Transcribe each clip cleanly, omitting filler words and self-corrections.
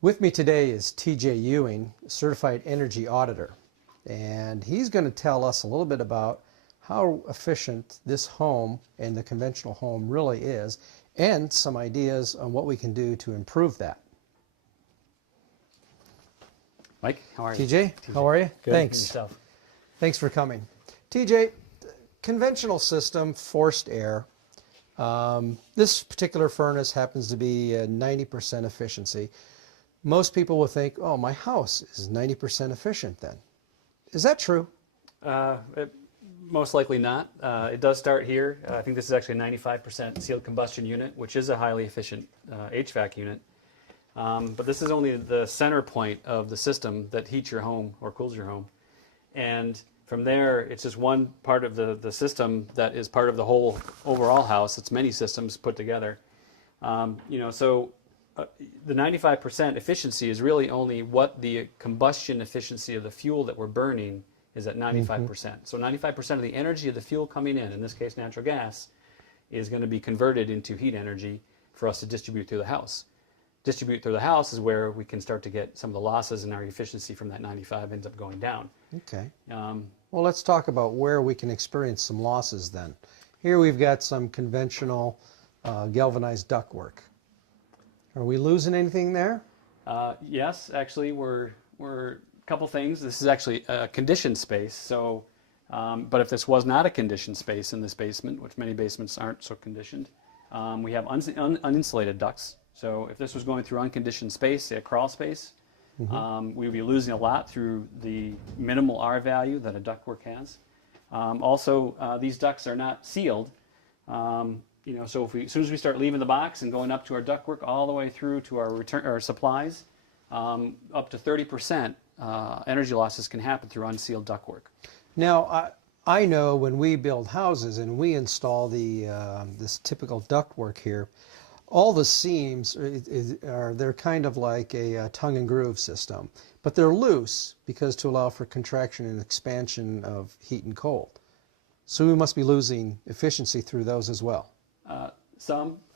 With me today is TJ Ewing, Certified Energy Auditor, and he's going to tell us a little bit about how efficient this home and the conventional home really is, and some ideas on what we can do to improve that. Mike, how are you? TJ, how are you? Good. Thanks. And yourself? Thanks for coming. TJ, conventional system, forced air. This particular furnace happens to be 90% efficiency. Most people will think, oh, my house is 90% efficient then. Is that true? Most likely not. It does start here. I think this is actually a 95% sealed combustion unit, which is a highly efficient HVAC unit. But this is only the center point of the system that heats your home or cools your home. And from there, it's just one part of the system that is part of the whole overall house. It's many systems put together. The 95% efficiency is really only what the combustion efficiency of the fuel that we're burning is at 95%. So 95% of the energy of the fuel coming in this case natural gas, is going to be converted into heat energy for us to distribute through the house. Distribute through the house is where we can start to get some of the losses, and our efficiency from that 95 ends up going down. Okay. Well, let's talk about where we can experience some losses then. Here we've got some conventional galvanized ductwork. Are we losing anything there? Yes, actually, we're a couple things. This is actually a conditioned space. So, but if this was not a conditioned space in this basement, which many basements aren't so conditioned, we have uninsulated ducts. So if this was going through unconditioned space, say a crawl space, we would be losing a lot through the minimal R value that a ductwork has. Also, these ducts are not sealed. So as soon as we start leaving the box and going up to our ductwork all the way through to our supplies, up to 30% energy losses can happen through unsealed ductwork. Now, I know when we build houses and we install this typical ductwork here, all the seams they're kind of like a tongue and groove system, but they're loose because to allow for contraction and expansion of heat and cold. So we must be losing efficiency through those as well.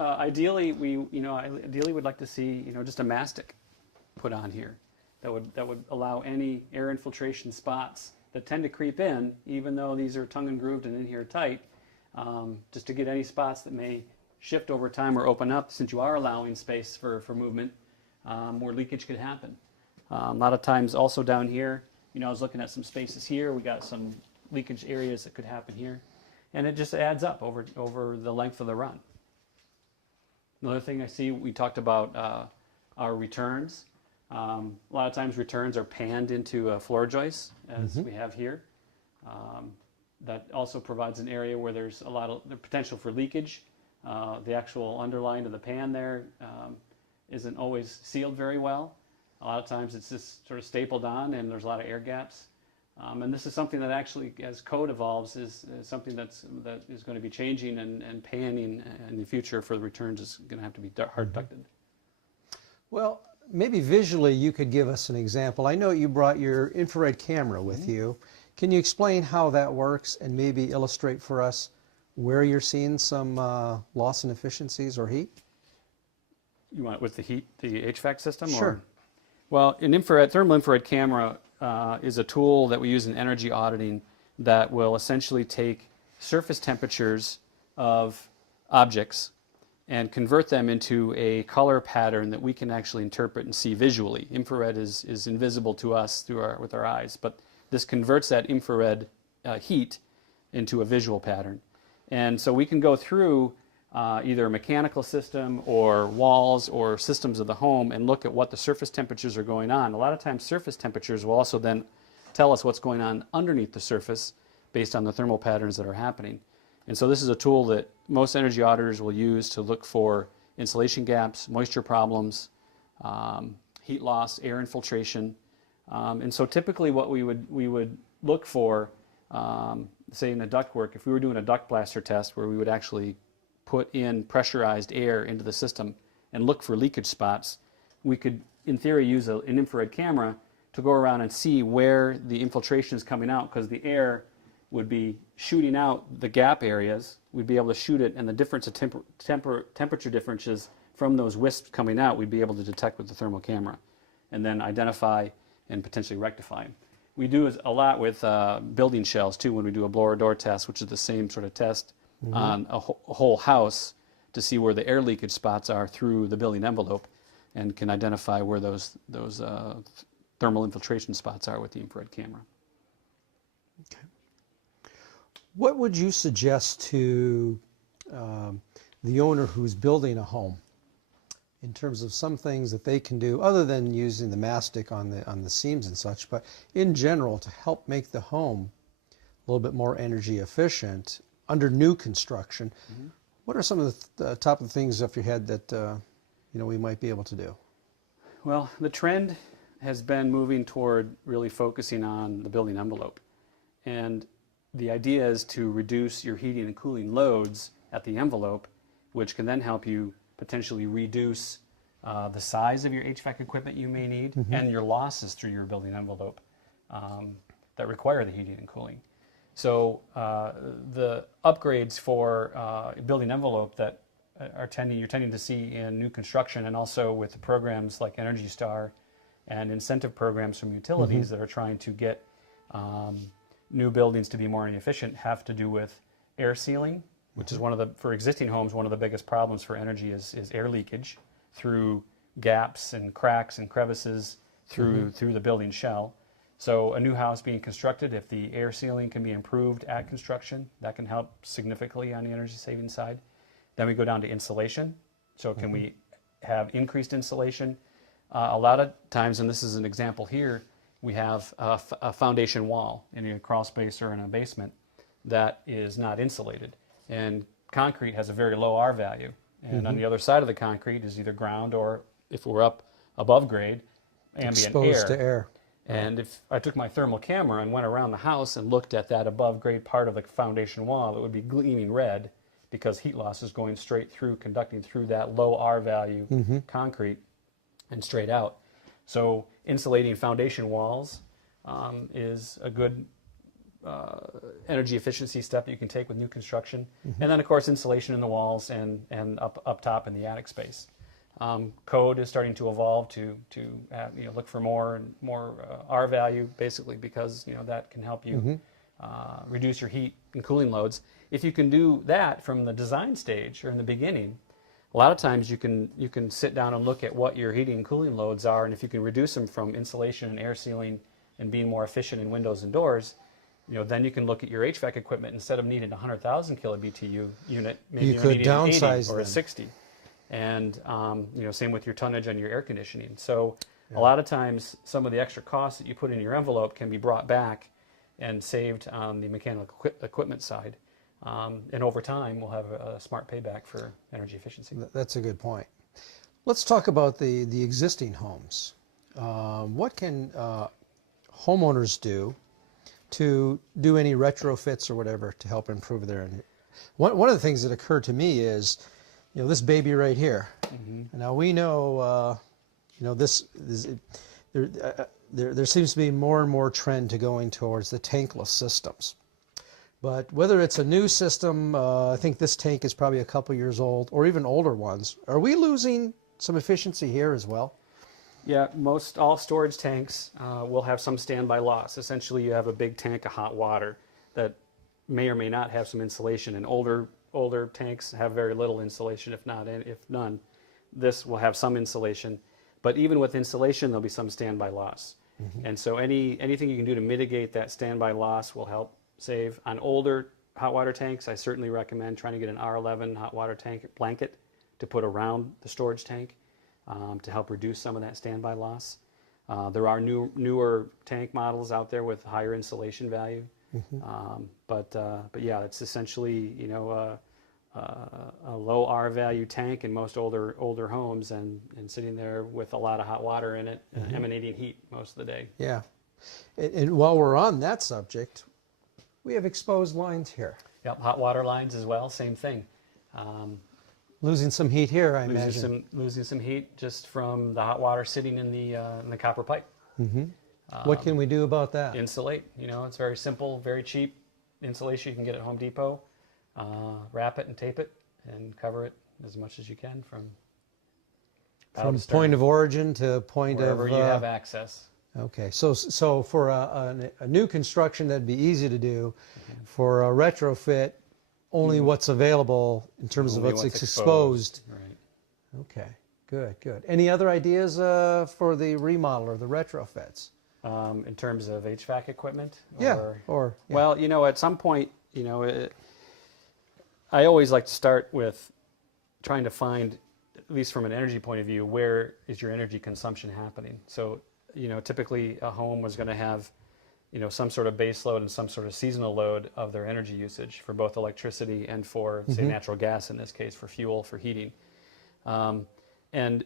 Ideally, ideally would like to see just a mastic put on here that would allow any air infiltration spots that tend to creep in, even though these are tongue and grooved and in here tight, just to get any spots that may shift over time or open up, since you are allowing space for movement, where leakage could happen. A lot of times also down here, I was looking at some spaces here, we got some leakage areas that could happen here, and it just adds up over the length of the run. Another thing I see, we talked about our returns. A lot of times returns are panned into floor joists, as we have here. That also provides an area where there's a lot of the potential for leakage. The actual underline of the pan there isn't always sealed very well. A lot of times it's just sort of stapled on, and there's a lot of air gaps. And this is something that actually, as code evolves, is something that is going to be changing, and panning in the future for the returns is going to have to be hard ducted. Well, maybe visually you could give us an example. I know you brought your infrared camera with you. Can you explain how that works and maybe illustrate for us where you're seeing some loss in efficiencies or heat? You want it with the heat, the HVAC system? Sure. Well, an thermal infrared camera is a tool that we use in energy auditing that will essentially take surface temperatures of objects and convert them into a color pattern that we can actually interpret and see visually. Infrared is invisible to us with our eyes, but this converts that infrared heat into a visual pattern. And so we can go through either a mechanical system or walls or systems of the home and look at what the surface temperatures are going on. A lot of times surface temperatures will also then tell us what's going on underneath the surface based on the thermal patterns that are happening. And so this is a tool that most energy auditors will use to look for insulation gaps, moisture problems, heat loss, air infiltration. And so typically what we would look for, say in a ductwork, if we were doing a duct blaster test where we would actually put in pressurized air into the system and look for leakage spots, we could, in theory, use an infrared camera to go around and see where the infiltration is coming out, because the air would be shooting out the gap areas. We'd be able to shoot it, and the difference of temperature differences from those wisps coming out, we'd be able to detect with the thermal camera. and then identify and potentially rectify them. We do a lot with building shells too when we do a blower door test, which is the same sort of test on a whole house to see where the air leakage spots are through the building envelope, and can identify where those thermal infiltration spots are with the infrared camera. Okay. What would you suggest to the owner who's building a home in terms of some things that they can do other than using the mastic on the seams and such, but in general to help make the home a little bit more energy efficient under new construction? What are some of the top of the things off your head that we might be able to do? Well, the trend has been moving toward really focusing on the building envelope, and the idea is to reduce your heating and cooling loads at the envelope, which can then help you potentially reduce the size of your HVAC equipment you may need and your losses through your building envelope that require the heating and cooling. So the upgrades for building envelope that you're tending to see in new construction, and also with the programs like Energy Star and incentive programs from utilities that are trying to get new buildings to be more energy efficient, have to do with air sealing, which is for existing homes, one of the biggest problems for energy is air leakage through gaps and cracks and crevices through the building shell. So a new house being constructed, if the air sealing can be improved at construction, that can help significantly on the energy saving side. Then we go down to insulation. So can we have increased insulation? A lot of times, and this is an example here, we have a foundation wall in a crawl space or in a basement that is not insulated. And concrete has a very low R value. And on the other side of the concrete is either ground, or if we're up above grade, ambient Exposed to air. And if I took my thermal camera and went around the house and looked at that above grade part of the foundation wall, it would be gleaming red because heat loss is going straight through, conducting through that low R value concrete and straight out. So insulating foundation walls is a good energy efficiency step that you can take with new construction. And then, of course, insulation in the walls and up top in the attic space. Code is starting to evolve to look for more and more R value, basically, because that can help you reduce your heat and cooling loads. If you can do that from the design stage or in the beginning, a lot of times you can sit down and look at what your heating and cooling loads are, and if you can reduce them from insulation and air sealing and being more efficient in windows and doors, then you can look at your HVAC equipment. Instead of needing a 100,000 kilobtu unit, maybe you you're could needing an 80 downsize or a them. 60. And same with your tonnage on your air conditioning. So a lot of times, some of the extra costs that you put in your envelope can be brought back and saved on the mechanical equipment side. And over time, we'll have a smart payback for energy efficiency. That's a good point. Let's talk about the existing homes. What can homeowners do to do any retrofits or whatever to help improve their energy? One of the things that occurred to me is, this baby right here. Now we know, there seems to be more and more trend to going towards the tankless systems. But whether it's a new system, I think this tank is probably a couple years old, or even older ones. Are we losing some efficiency here as well? Yeah, all storage tanks will have some standby loss. Essentially, you have a big tank of hot water that may or may not have some insulation, and older tanks have very little insulation, if none. This will have some insulation, but even with insulation, there'll be some standby loss. And so anything you can do to mitigate that standby loss will help save. On older hot water tanks, I certainly recommend trying to get an R11 hot water tank blanket to put around the storage tank to help reduce some of that standby loss. There are newer tank models out there with higher insulation value. But yeah, it's essentially a low R value tank in most older homes, and sitting there with a lot of hot water in it, emanating heat most of the day. Yeah. And while we're on that subject, we have exposed lines here. Yep, hot water lines as well, same thing. Losing some heat here, I imagine. Losing some heat just from the hot water sitting in the copper pipe. What can we do about that? Insulate. It's very simple, very cheap insulation you can get at Home Depot. Wrap it and tape it and cover it as much as you can from how From to start point of origin to point wherever of... you have access. Okay, so for a new construction, that'd be easy to do. For a retrofit, only what's available in terms of Only what's what's exposed. Right. Okay, good. Any other ideas for the remodel or the retrofits? In terms of HVAC equipment? Yeah. Well, at some point, I always like to start with trying to find, at least from an energy point of view, where is your energy consumption happening? So, typically a home was going to have, some sort of base load and some sort of seasonal load of their energy usage for both electricity and for, say, natural gas in this case, for fuel, for heating. And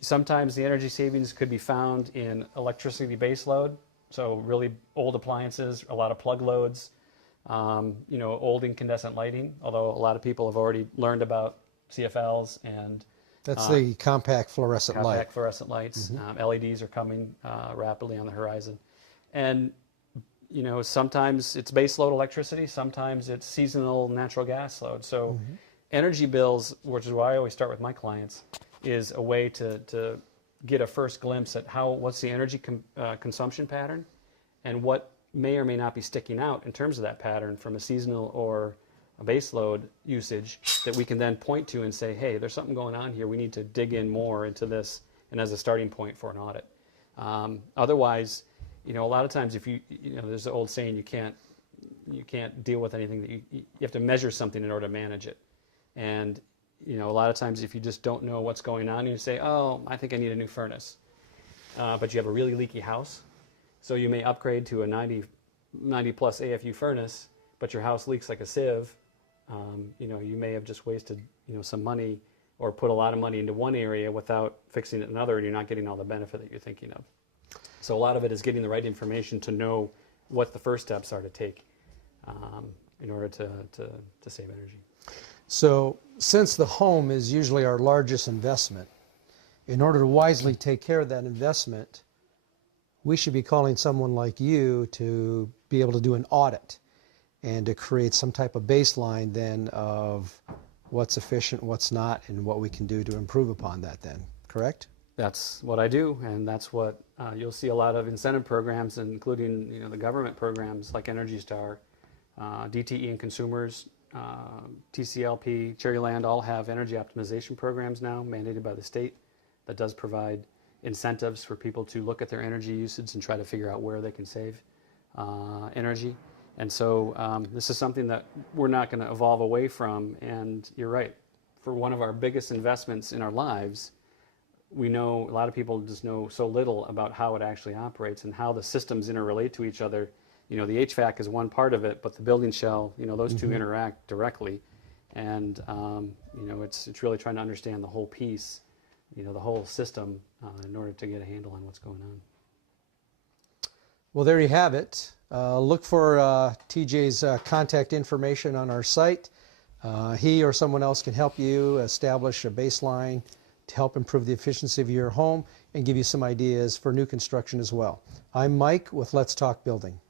sometimes the energy savings could be found in electricity base load, so really old appliances, a lot of plug loads, old incandescent lighting, although a lot of people have already learned about CFLs and That's the compact fluorescent light. compact fluorescent lights. LEDs are coming rapidly on the horizon. And, sometimes it's base load electricity, sometimes it's seasonal natural gas load. So energy bills, which is why I always start with my clients, is a way to get a first glimpse at what's the energy consumption pattern and what may or may not be sticking out in terms of that pattern from a seasonal or a base load usage that we can then point to and say, hey, there's something going on here. We need to dig in more into this, and as a starting point for an audit. Otherwise, a lot of times if there's the old saying, you can't deal with anything that you have to measure something in order to manage it. And a lot of times if you just don't know what's going on, you say, oh, I think I need a new furnace. But you have a really leaky house, so you may upgrade to a 90 plus AFU furnace, but your house leaks like a sieve. You may have just wasted some money or put a lot of money into one area without fixing it in another, and you're not getting all the benefit that you're thinking of. So a lot of it is getting the right information to know what the first steps are to take in order to save energy. So since the home is usually our largest investment, in order to wisely take care of that investment, we should be calling someone like you to be able to do an audit and to create some type of baseline then of what's efficient, what's not, and what we can do to improve upon that then, correct? That's what I do, and that's what you'll see a lot of incentive programs, including the government programs like Energy Star, DTE and Consumers, TCLP, Cherryland all have energy optimization programs now mandated by the state that does provide incentives for people to look at their energy usage and try to figure out where they can save energy. And so this is something that we're not going to evolve away from. And you're right, for one of our biggest investments in our lives, we know a lot of people just know so little about how it actually operates and how the systems interrelate to each other. The HVAC is one part of it, but the building shell, those two interact directly. And, it's really trying to understand the whole piece, the whole system in order to get a handle on what's going on. Well, there you have it. Look for TJ's contact information on our site. He or someone else can help you establish a baseline to help improve the efficiency of your home and give you some ideas for new construction as well. I'm Mike with Let's Talk Building.